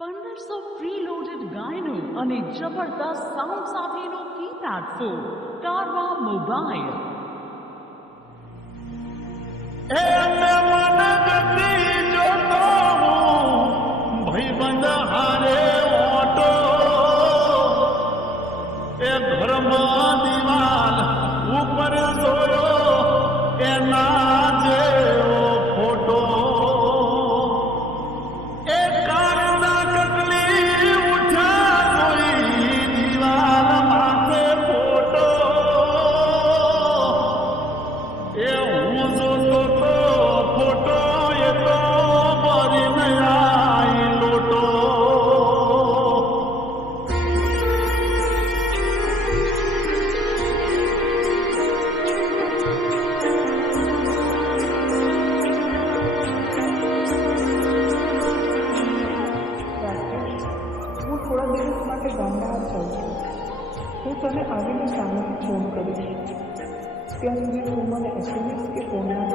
પંદરસો પ્રીલોડેડ ગાયનો અને જબરદસ્ત સાઉન્ડ સાથેનો કીપેડ ફોન કારવા મોબાઈલ એ મેં મન ગામડામાં જાઉં છું હું તને આવીને સામેથી ફોન કરીશ ત્યાં સુધી તું મને એસએમએસ કે ફોનમાં